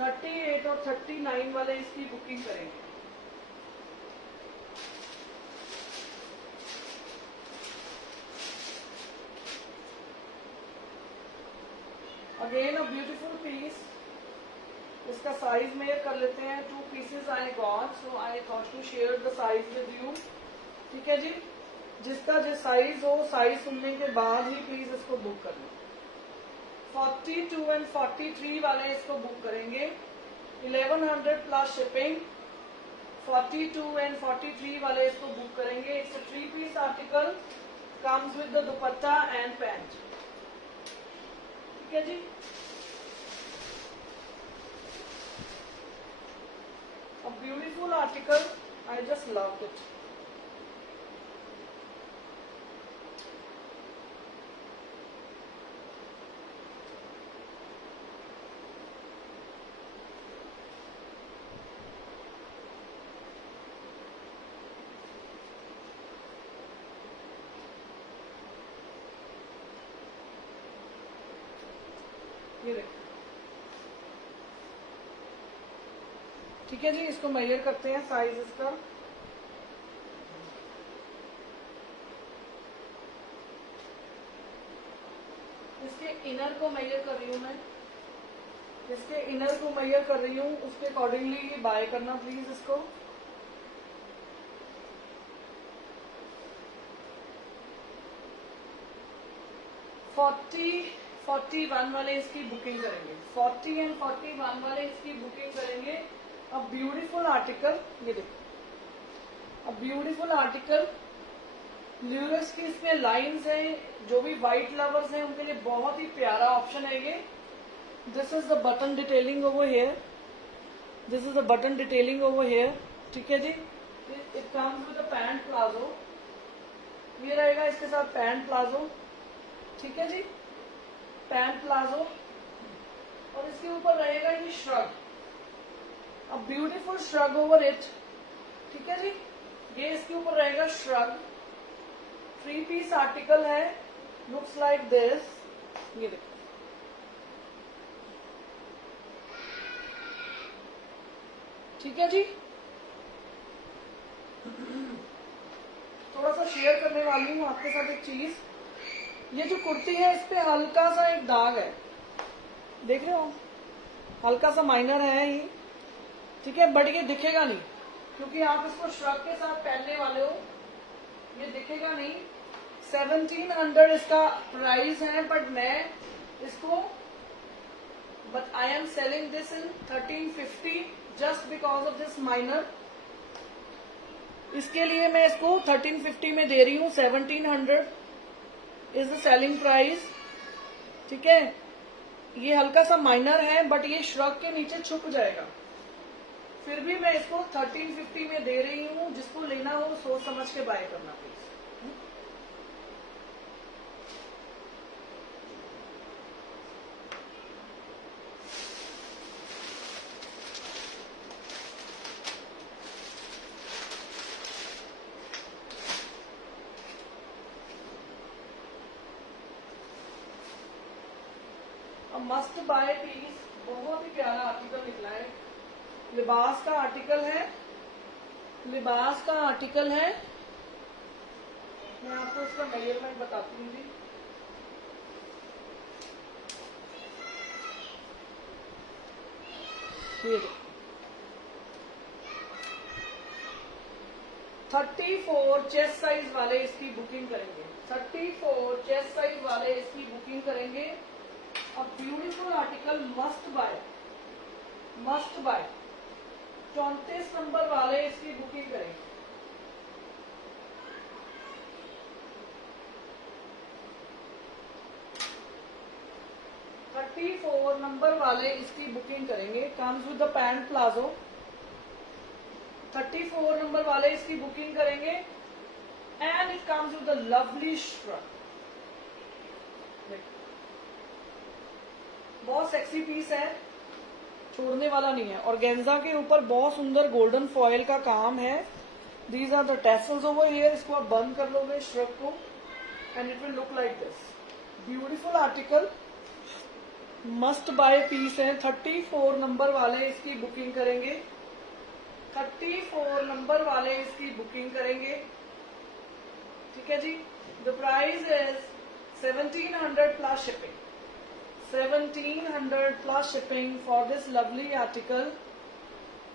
38 और 39 वाले इसकी बुकिंग करेंगे। Again a beautiful piece. इसका साइज मेजर कर लेते हैं। 2 pieces I got, so I thought to share the size with you, ठीक है जी। जिसका जिस साइज हो, साइज सुनने के बाद ही प्लीज इसको बुक कर लो। 42 एंड 43 वाले इसको बुक करेंगे। 1100 प्लस शिपिंग। 42 एंड 43 वाले इसको बुक करेंगे। It's a 3 piece article, comes with the dupatta and pant. ठीक है जी। A beautiful article, I just loved it. ये देखो, ठीक है जी। इसको मेजर करते हैं साइज इसका। इसके इनर को मेजर कर रही हूँ मैं, इसके इनर को मेजर कर रही हूँ, उसके अकॉर्डिंगली बाय करना प्लीज इसको। फोर्टी 41 वाले इसकी बुकिंग करेंगे। 40 एंड 41 वाले इसकी बुकिंग करेंगे। अब ब्यूटीफुल आर्टिकल, ये देखो, अब ब्यूटीफुल आर्टिकल, ल्यूरस की इसमें लाइंस हैं। जो भी व्हाइट लवर्स हैं उनके लिए बहुत ही प्यारा ऑप्शन है ये। This is the button detailing over here, this is the button detailing over here. ठीक है जी। It comes with a pant palazzo, ये रहेगा इसके साथ पैंट प्लाजो। ठीक है जी, पैंट प्लाजो, और इसके ऊपर रहेगा ये shrug, a beautiful shrug over it. ठीक है जी, ये इसके ऊपर रहेगा श्रग। 3 पीस आर्टिकल है, लुक्स लाइक दिस। ये देखो, ठीक है जी। थोड़ा सा शेयर करने वाली हूँ आपके साथ एक चीज। ये जो कुर्ती है इस पे हल्का सा एक दाग है, देख रहे हो, हल्का सा माइनर है ये। ठीक है, बट ये दिखेगा नहीं क्योंकि आप इसको श्रग के साथ पहनने वाले हो, ये दिखेगा नहीं। 1700 इसका प्राइस है, बट मैं इसको, but I am selling this in 1350 just because of this minor. इसके लिए मैं इसको 1350 में दे रही हूँ। 1700 इज द सेलिंग प्राइस। ठीक है, ये हल्का सा माइनर है, बट ये श्रग के नीचे छुप जाएगा। फिर भी मैं इसको 1350 में दे रही हूँ। जिसको लेना हो सोच समझ के बाय करना प्लीज। मस्ट बाय पीस, बहुत ही प्यारा आर्टिकल निकला है। लिबास का आर्टिकल है, लिबास का आर्टिकल है। मैं आपको इसका मेजरमेंट बताती हूँ जी। ये 34 चेस्ट साइज वाले इसकी बुकिंग करेंगे। 34 चेस्ट साइज वाले इसकी बुकिंग करेंगे। अब beautiful article, must buy, must bye. 34 number वाले इसकी बुकिंग करेंगे। $34 नंबर वाले इसकी बुकिंग करेंगे। Comes with the pant palazzo. 34 number वाले इसकी बुकिंग करेंगे and it comes with the lovely shrug. बहुत सेक्सी पीस है, छोड़ने वाला नहीं है। और गेंजा के ऊपर बहुत सुंदर गोल्डन फॉयल का काम है। These are the tassels over here. इसको आप बंद कर लोगे श्रग को and it will look like this. Beautiful article, must buy piece है। 34 नंबर वाले इसकी बुकिंग करेंगे। 34 नंबर वाले इसकी बुकिंग करेंगे। ठीक है जी। The price is 1700 plus shipping. 1700 plus shipping for this lovely article.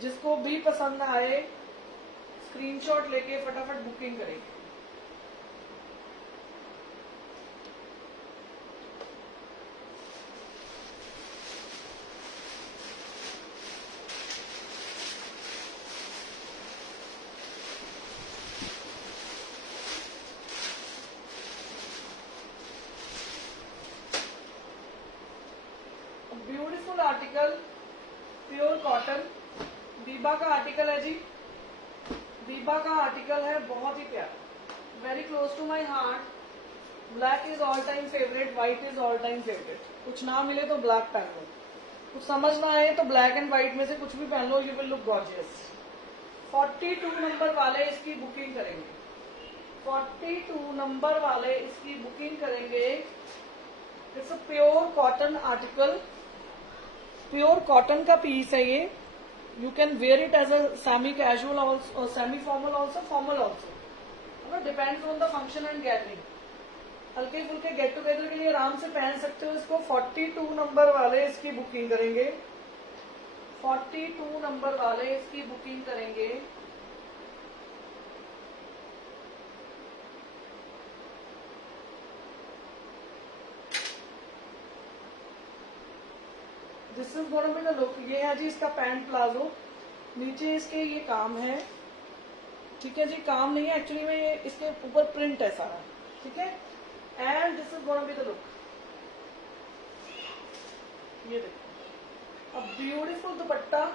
जिसको भी पसंद आए स्क्रीनशॉट लेके फटाफट बुकिंग करेंगे। कॉटन, बीबा का आर्टिकल है जी, बीबा का आर्टिकल है, बहुत ही प्यारा, very close to my heart. Black is all time favourite, white is all time favourite. कुछ ना मिले तो ब्लैक पहन लो, कुछ समझ ना आए तो ब्लैक एंड व्हाइट में से कुछ भी पहन लो, you will look gorgeous. 42 number वाले इसकी बुकिंग करेंगे, 42 नंबर वाले इसकी बुकिंग करेंगे। It's a pure cotton article, pure cotton का पीस है ये। You can wear it as a semi casual also, semi formal also, formal also, depends on the function and gathering. हल्के फुल्के गेट टुगेदर के लिए आराम से पहन सकते हो इसको। 42 नंबर वाले इसकी बुकिंग करेंगे, 42 नंबर वाले इसकी बुकिंग करेंगे। This is gonna be the look. ये है जी इसका पैंट प्लाजो, नीचे इसके ये काम है, ठीक है जी, काम नहीं है एक्चुअली में, ये इसके ऊपर प्रिंट है सारा, ठीक है। And this is gonna be the look, ये देखो, अब ब्यूटीफुल दुपट्टा,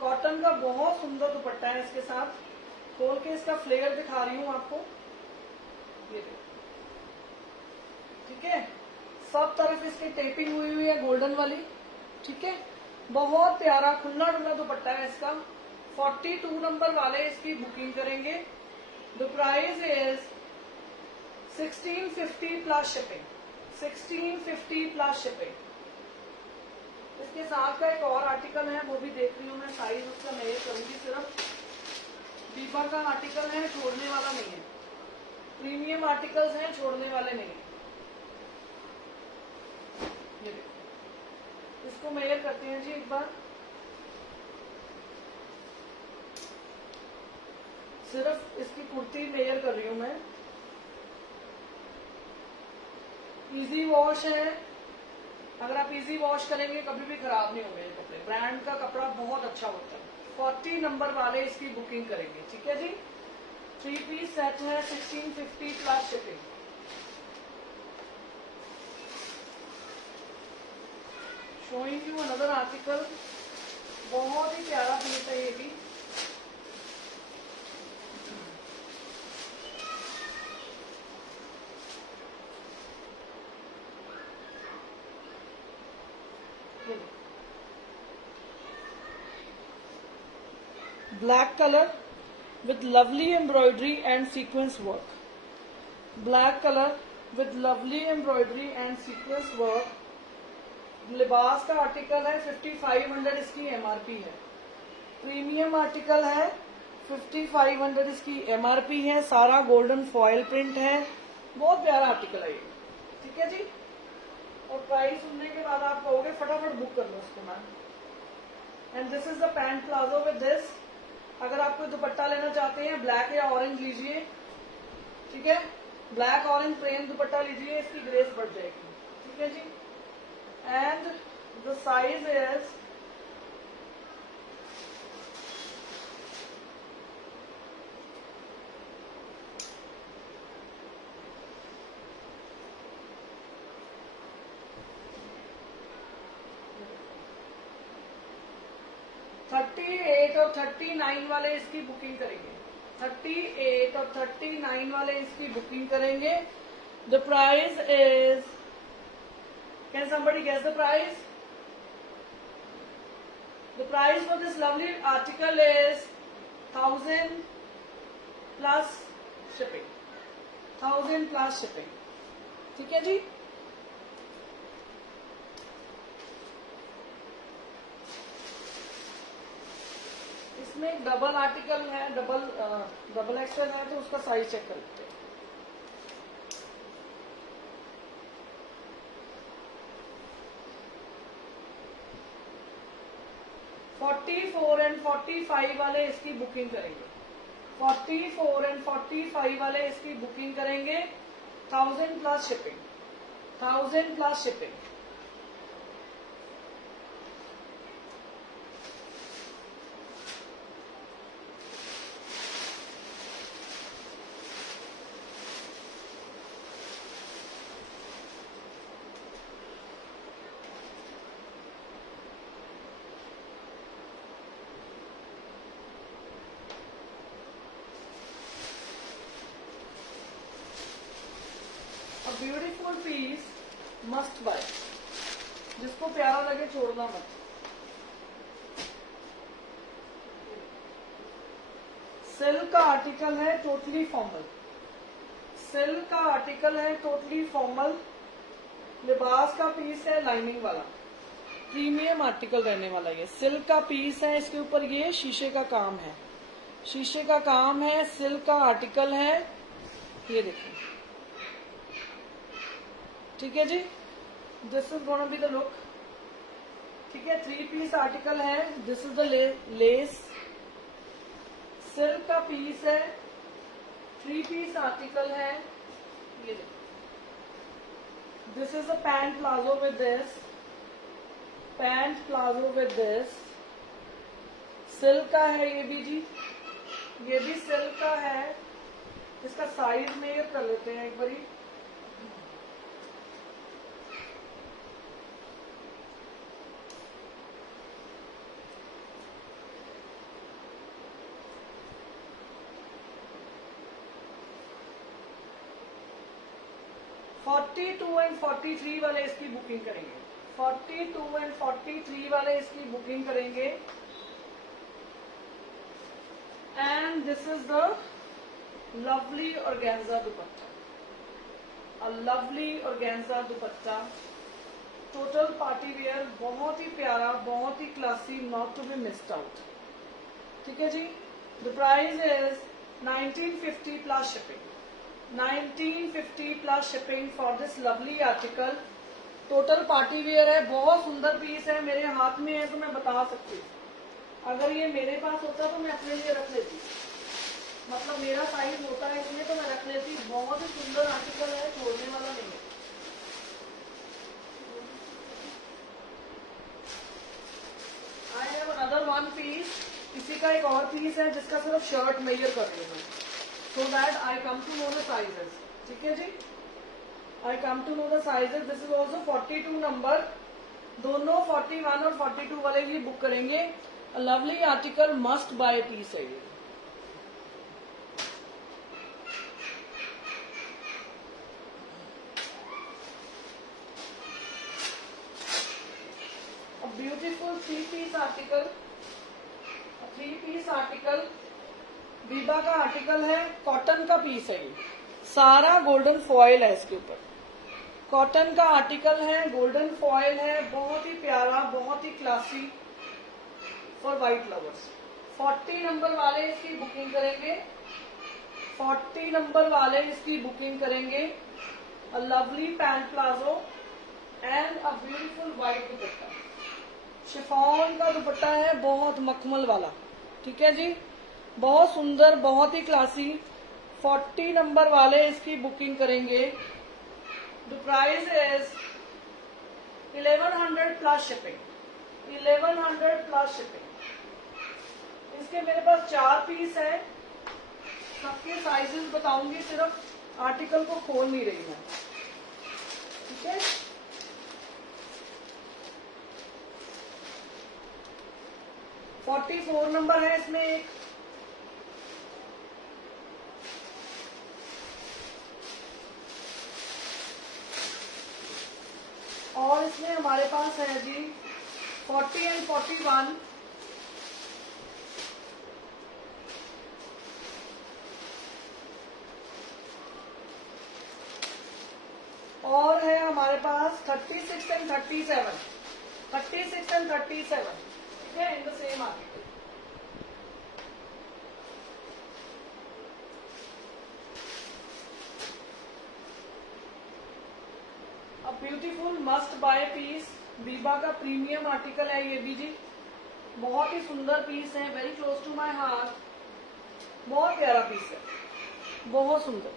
कॉटन का बहुत सुंदर दुपट्टा है इसके साथ। खोल के इसका फ्लेयर दिखा रही हूं आपको, ये देखो, ठीक है। सब तरफ इसकी टेपिंग हुई हुई है गोल्डन वाली, ठीक है। बहुत प्यारा खुला डुला दुपट्टा है इसका। 42 नंबर वाले इसकी बुकिंग करेंगे। The price is 1650 plus shipping, 1650 plus shipping. इसके साथ का एक और आर्टिकल है, वो भी देख रही हूँ मैं, साइज उसका मेजर करूंगी सिर्फ। बीबा का आर्टिकल है, छोड़ने वाला नहीं है, प्रीमियम आर्टिकल्स हैं, छोड़ने वाले नहीं है। ये देखो, इसको मेजर करते हैं जी एक बार, सिर्फ इसकी कुर्ती मेजर कर रही हूं मैं। इजी वॉश है, अगर आप इजी वॉश करेंगे कभी भी खराब नहीं होंगे ये कपड़े, ब्रांड का कपड़ा बहुत अच्छा होता है। 40 नंबर वाले इसकी बुकिंग करेंगे, ठीक है जी। 3 पीस सेट है, 1650 plus shipping. Showing you another article, बहुत ही प्यारा पीस है ये भी। Black colour with lovely embroidery and sequence work, black color with lovely embroidery and sequence work। लिबास का आर्टिकल है, 5500 इसकी एमआरपी है, प्रीमियम आर्टिकल है, 5500 इसकी एमआरपी है, सारा गोल्डन फॉयल प्रिंट है, बहुत प्यारा आर्टिकल है ये, ठीक है जी। और प्राइस सुनने के बाद आप कहोगे फटाफट बुक कर लो इसको ma'am. And this is the pant palazzo with this. अगर आप कोई दुपट्टा लेना चाहते हैं, ब्लैक या ऑरेंज लीजिए, ठीक है, ब्लैक ऑरेंज प्लेन दुपट्टा लीजिए, इसकी ग्रेस बढ़ जाएगी, ठीक है जी। एंड द साइज इज $38 और 39 वाले इसकी बुकिंग करेंगे, 38 और 39 वाले इसकी बुकिंग करेंगे। The price is, can somebody guess the price? The price for this lovely article is 1000 plus shipping, 1000 plus shipping, ठीक है जी। इसमें एक डबल आर्टिकल है, डबल एक्सेल है, तो उसका साइज चेक कर लेते हैं। $44 और 45 वाले इसकी बुकिंग करेंगे, 44 और 45 वाले इसकी बुकिंग करेंगे। 1000 plus shipping, 1000 plus shipping. Piece must buy, जिसको प्यारा लगे छोड़ना मत। सिल्क का आर्टिकल है, टोटली फॉर्मल। सिल्क का आर्टिकल है, टोटली फॉर्मल। लिबास का पीस है, लाइनिंग वाला, प्रीमियम आर्टिकल रहने वाला। ये सिल्क का पीस है, इसके ऊपर ये शीशे का काम है, शीशे का काम है, सिल्क का आर्टिकल है। ये देखिए, ठीक है जी, this is gonna be the look. ठीक है, 3 पीस आर्टिकल है। This is the lace, silk का पीस है, 3 पीस आर्टिकल है। ये देखिए, this is a pant palazzo with this, pant palazzo with this. Silk का है ये भी जी, ये भी सिल्क का है। इसका साइज मेजर कर लेते हैं एक बारी। (42 एंड 43 वाले इसकी बुकिंग करेंगे, 42 एंड 43 वाले इसकी बुकिंग करेंगे। And this is the lovely organza dupatta, a lovely organza dupatta, total party wear, बहुत ही प्यारा, बहुत ही classy, not to be missed out. ठीक है जी, the price is 1950 plus shipping, 1950 plus shipping for this lovely article. Total party wear है, बहुत सुंदर पीस है। मेरे हाथ में है तो मैं बता सकती हूँ, अगर ये मेरे पास होता तो मैं अपने लिए रख लेती, मतलब मेरा साइज होता है इसमें तो मैं रख लेती। बहुत ही सुंदर आर्टिकल है, छोड़ने वाला नहीं है। आई हैव अनदर 1 पीस, इसी का एक और पीस है जिसका सिर्फ शर्ट मेजर कर रही हूँ, so that I come to know the sizes। ठीक है जी, I come to know the sizes। This is also 42 number, दोनों 41 और 42 वाले ही बुक करेंगे। Lovely article, must buy piece है ये। Beautiful 3 piece article, 3 piece article, Biba का आर्टिकल है, कॉटन का पीस है ये, सारा गोल्डन फॉयल है इसके ऊपर, कॉटन का आर्टिकल है, गोल्डन फॉयल है, बहुत ही प्यारा, बहुत ही classy, for white lovers. 40 number वाले इसकी बुकिंग करेंगे, 40 नंबर वाले इसकी बुकिंग करेंगे। A lovely pant palazzo and a beautiful white dupatta, chiffon का दुपट्टा है, बहुत मखमल वाला। ठीक है जी, बहुत सुंदर, बहुत ही क्लासी। 40 नंबर वाले इसकी बुकिंग करेंगे। The price is 1100 plus shipping, 1100 plus shipping. इसके मेरे पास 4 पीस है, सबके साइजेस बताऊंगी, सिर्फ आर्टिकल को खोल नहीं रही मैं। ठीक है, । 44 नंबर है इसमें एक, और इसमें हमारे पास है जी 40 एंड 41, और है हमारे पास 36 एंड 37, 36 एंड 37। ठीक है, in the same article. Beautiful must buy piece, Biba का प्रीमियम आर्टिकल है ये भी जी, बहुत ही सुंदर पीस है, very close to my heart, बहुत प्यारा पीस है, बहुत सुंदर।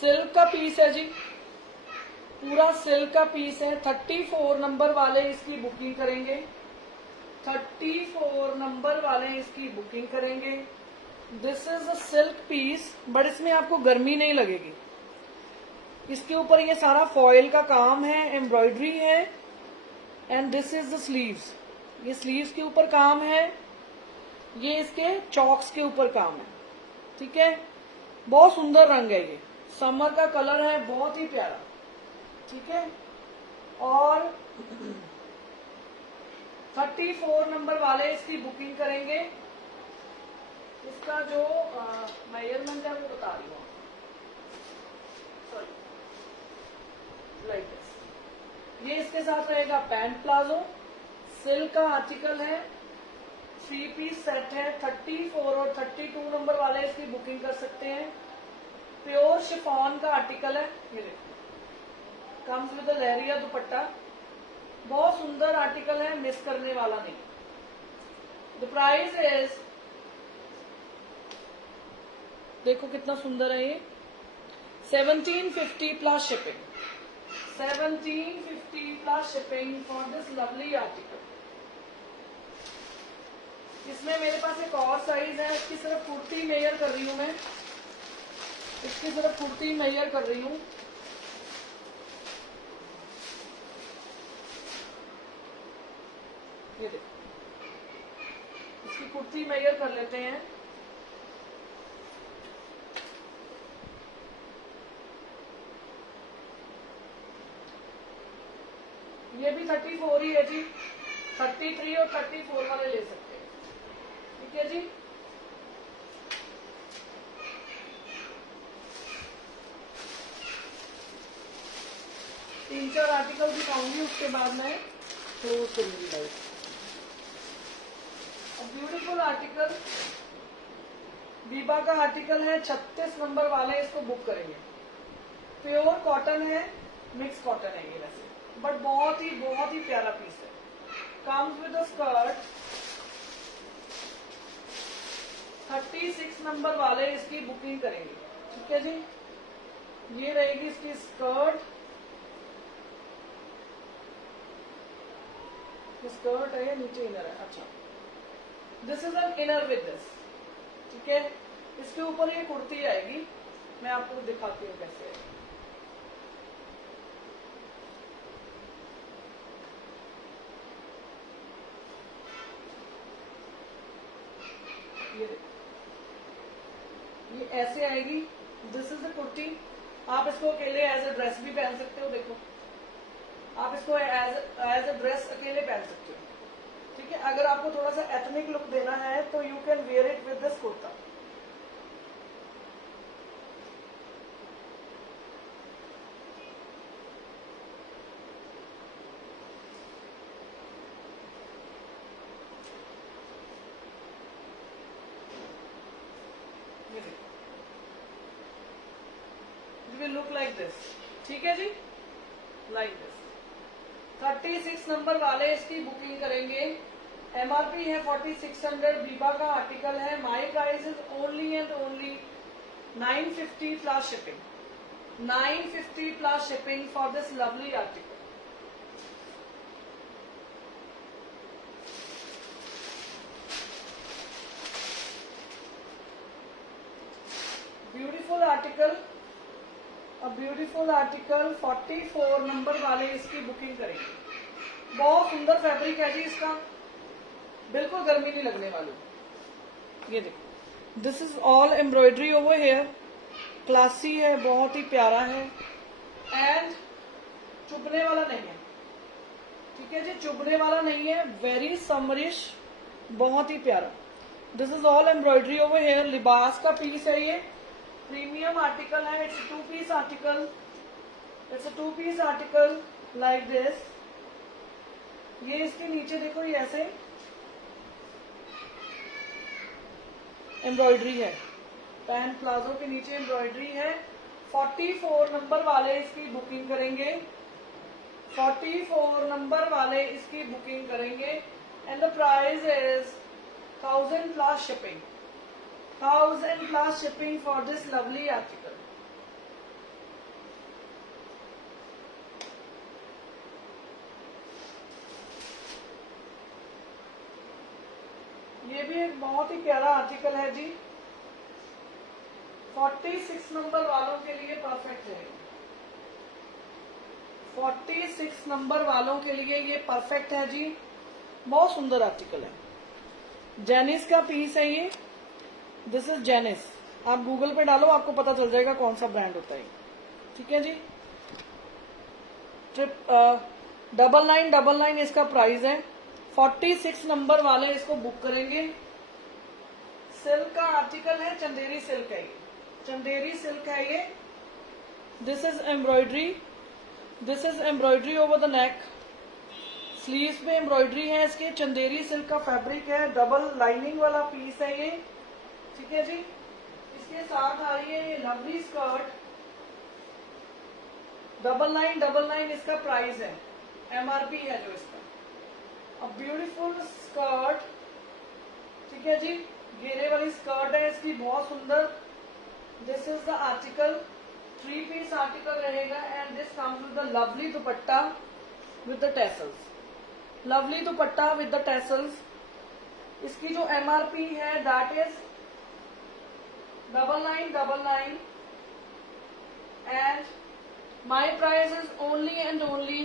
सिल्क का पीस है जी, पूरा सिल्क का पीस है। 34 नंबर वाले इसकी बुकिंग करेंगे, 34 नंबर वाले इसकी बुकिंग करेंगे। This is a silk piece, but इसमें आपको गर्मी नहीं लगेगी। इसके ऊपर ये सारा फॉयल का काम है, एम्ब्रॉयडरी है। And this is the sleeves, ये स्लीव्स के ऊपर काम है, ये इसके चॉक्स के ऊपर काम है। ठीक है, बहुत सुंदर रंग है ये, समर का कलर है, बहुत ही प्यारा। ठीक है, और 34 नंबर वाले इसकी बुकिंग करेंगे। इसका जो मेजरमेंट है वो बता रही हूँ, सॉरी, लाइक दिस। ये इसके साथ रहेगा पैंट प्लाजो, सिल्क का आर्टिकल है, 3 पीस सेट है। 34 और 32 नंबर वाले इसकी बुकिंग कर सकते हैं। प्योर शिफॉन का आर्टिकल है, ये देखो, कम्स विद लहरिया दुपट्टा, बहुत सुंदर आर्टिकल है, मिस करने वाला नहीं। द प्राइस इज, देखो कितना सुंदर है ये, 1750 plus shipping, 1750 plus shipping for this lovely article. इसमें मेरे पास एक और साइज है, इसकी सिर्फ कुर्ती मेजर कर रही हूं मैं, इसकी सिर्फ कुर्ती मेजर कर रही हूं। ये देखो, इसकी कुर्ती मेजर कर लेते हैं। ये भी 34 ही है जी, 33 और 34 वाले ले सकते हैं। ठीक है जी, तीन चार आर्टिकल दिखाऊंगी, उसके बाद मैं क्लोज करूंगी लाइव। ब्यूटीफुल आर्टिकल, बीबा का आर्टिकल है, 36 नंबर वाले इसको बुक करेंगे। प्योर कॉटन है, मिक्स कॉटन है ये वैसे, बट बहुत ही प्यारा पीस है। Comes with a skirt, 36 number वाले इसकी बुकिंग करेंगे। ठीक है जी, ये रहेगी इसकी स्कर्ट, स्कर्ट है या नीचे इनर है, अच्छा, this is an inner with this. ठीक है, इसके ऊपर ये कुर्ती आएगी, मैं आपको दिखाती हूँ कैसे है। ये देखो, ये ऐसे आएगी, दिस इज द कुर्ती। आप इसको अकेले एज अ ड्रेस भी पहन सकते हो, देखो आप इसको एज अ ड्रेस अकेले पहन सकते हो। ठीक है, अगर आपको थोड़ा सा एथनिक लुक देना है तो you can wear it with this kurta. ये देखो, it will look like this. ठीक है जी, लाइक दिस। 36 नंबर वाले इसकी बुकिंग करेंगे। एमआरपी है 4600, बीबा का आर्टिकल है। My price is only and only 950 plus shipping, 950 plus shipping for this lovely article. Beautiful article, beautiful article, 44 number वाले इसकी बुकिंग करेंगे। बहुत सुंदर फैब्रिक है जी इसका, बिल्कुल गर्मी नहीं लगने वाली। ये देखो, this is all embroidery over hair, classy है, बहुत ही प्यारा है, एंड चुभने वाला नहीं है। ठीक है जी, चुभने वाला नहीं है, वेरी समरिश, बहुत ही प्यारा। This is all embroidery over here, लिबास का पीस है ये, प्रीमियम आर्टिकल है। It's 2 piece article, it's a 2 piece article like this. ये इसके नीचे देखो, ये ऐसे एम्ब्रॉयडरी है, पैंट प्लाजो के नीचे एम्ब्रॉयडरी है। 44 नंबर वाले इसकी बुकिंग करेंगे, 44 नंबर वाले इसकी बुकिंग करेंगे, and the price is 1000 plus shipping, 1000 plus shipping for this lovely article. ये भी एक बहुत ही प्यारा आर्टिकल है जी, 46 नंबर वालों के लिए परफेक्ट है। 46 नंबर वालों के लिए ये परफेक्ट है जी, बहुत सुंदर आर्टिकल है। जेनिस का पीस है ये, दिस इज जेनिस, आप गूगल पे डालो, आपको पता चल जाएगा कौन सा ब्रांड होता है। ठीक है जी। 9999 इसका प्राइस है। 46 नंबर वाले इसको बुक करेंगे। सिल्क का आर्टिकल है, चंदेरी सिल्क है ये, चंदेरी सिल्क है ये। This is embroidery, this is embroidery over the neck. Sleeves पे एम्ब्रॉयडरी है इसके। चंदेरी सिल्क का फैब्रिक है, डबल लाइनिंग वाला पीस है ये। ठीक है जी। इसके साथ आ रही है ये लवली स्कर्ट, डबल लाइन इसका प्राइस है, एमआरपी है जो इसका। अब ब्यूटीफुल स्कर्ट, ठीक है जी, घेरे वाली स्कर्ट है इसकी, बहुत सुंदर। This is the article, 3 piece article रहेगा and this comes with the lovely dupatta with the tassels, lovely dupatta with the tassels. इसकी जो एमआरपी है that is 9999 and my price is only and only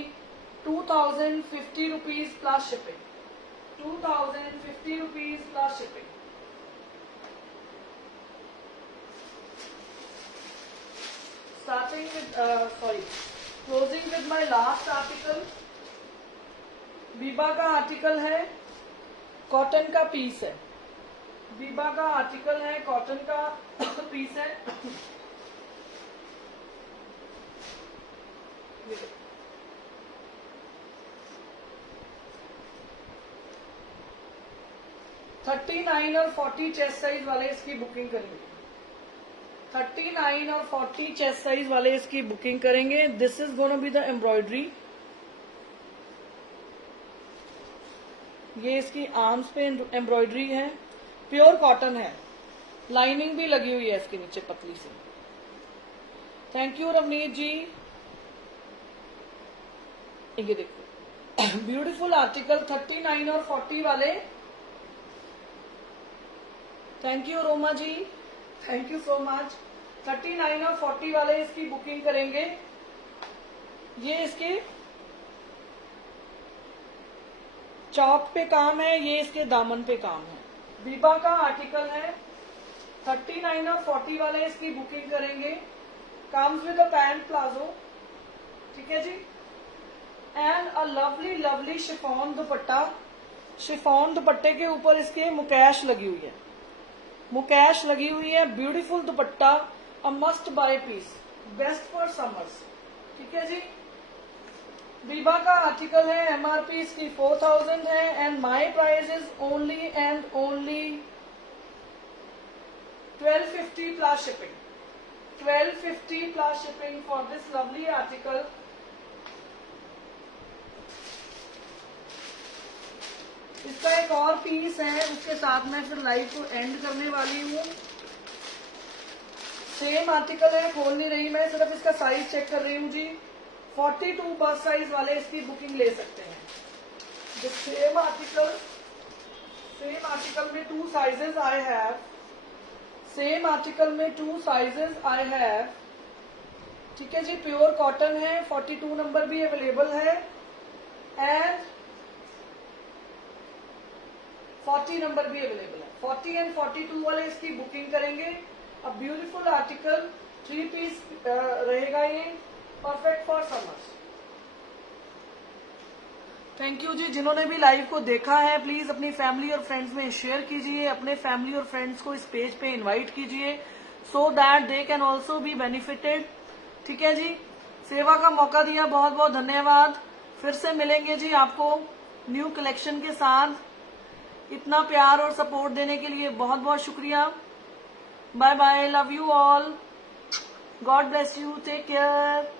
2050 rupees plus shipping, 2050 rupees plus shipping. Starting with closing with my last article, Biba का आर्टिकल है, कॉटन का पीस है। बीबा का आर्टिकल है, कॉटन का पीस है। 39 और 40 चेस्ट साइज वाले इसकी बुकिंग करेंगे। 39 और 40 चेस्ट साइज वाले इसकी बुकिंग करेंगे। This is gonna be the embroidery. ये इसकी आर्म्स पे एम्ब्रॉयडरी है, प्योर कॉटन है, लाइनिंग भी लगी हुई है इसके नीचे पतली सी। Thank you Ravneet ji. ये देखो ब्यूटीफुल आर्टिकल 39 और 40 वाले। Thank you Roma ji, thank you so much. 39 और 40 वाले इसकी बुकिंग करेंगे। ये इसके चौक पे काम है, ये इसके दामन पे काम है। बीबा का आर्टिकल है, 39 और 40 वाले इसकी बुकिंग करेंगे। Comes with a pant palazzo, ठीक है जी, and a lovely lovely chiffon dupatta. Chiffon दुपट्टे के ऊपर इसके मुकैश लगी हुई है, मुकैश लगी हुई है, beautiful dupatta, a must buy piece, best for summers. ठीक है जी। बीबा का आर्टिकल है, एमआरपी इसकी 4000 है and my price is only and only 1250 plus shipping, 1250 plus shipping for this lovely article. इसका एक और पीस है, उसके साथ मैं फिर लाइव को एंड करने वाली हूँ। सेम आर्टिकल है, खोल नहीं रही मैं, सिर्फ इसका साइज चेक कर रही हूँ जी। 42 बस साइज वाले इसकी बुकिंग ले सकते हैं। जो सेम आर्टिकल में 2 sizes I have, same article में 2 साइजेस आई हैव। ठीक है जी, प्योर कॉटन है, 42 नंबर भी अवेलेबल है एंड 40 नंबर भी अवेलेबल है। 40 एंड 42 वाले इसकी बुकिंग करेंगे। अब ब्यूटीफुल आर्टिकल 3 पीस रहेगा ये, perfect for summers. Thank you जी। जिन्होंने भी लाइव को देखा है प्लीज अपनी फैमिली और फ्रेंड्स में शेयर कीजिए, अपने फैमिली और फ्रेंड्स को इस पेज पे इनवाइट कीजिए so that they can also be benefited. ठीक है जी, सेवा का मौका दिया, बहुत बहुत धन्यवाद। फिर से मिलेंगे जी आपको न्यू कलेक्शन के साथ। इतना प्यार और सपोर्ट देने के लिए बहुत बहुत शुक्रिया। Bye bye, love you all, God bless you, take care.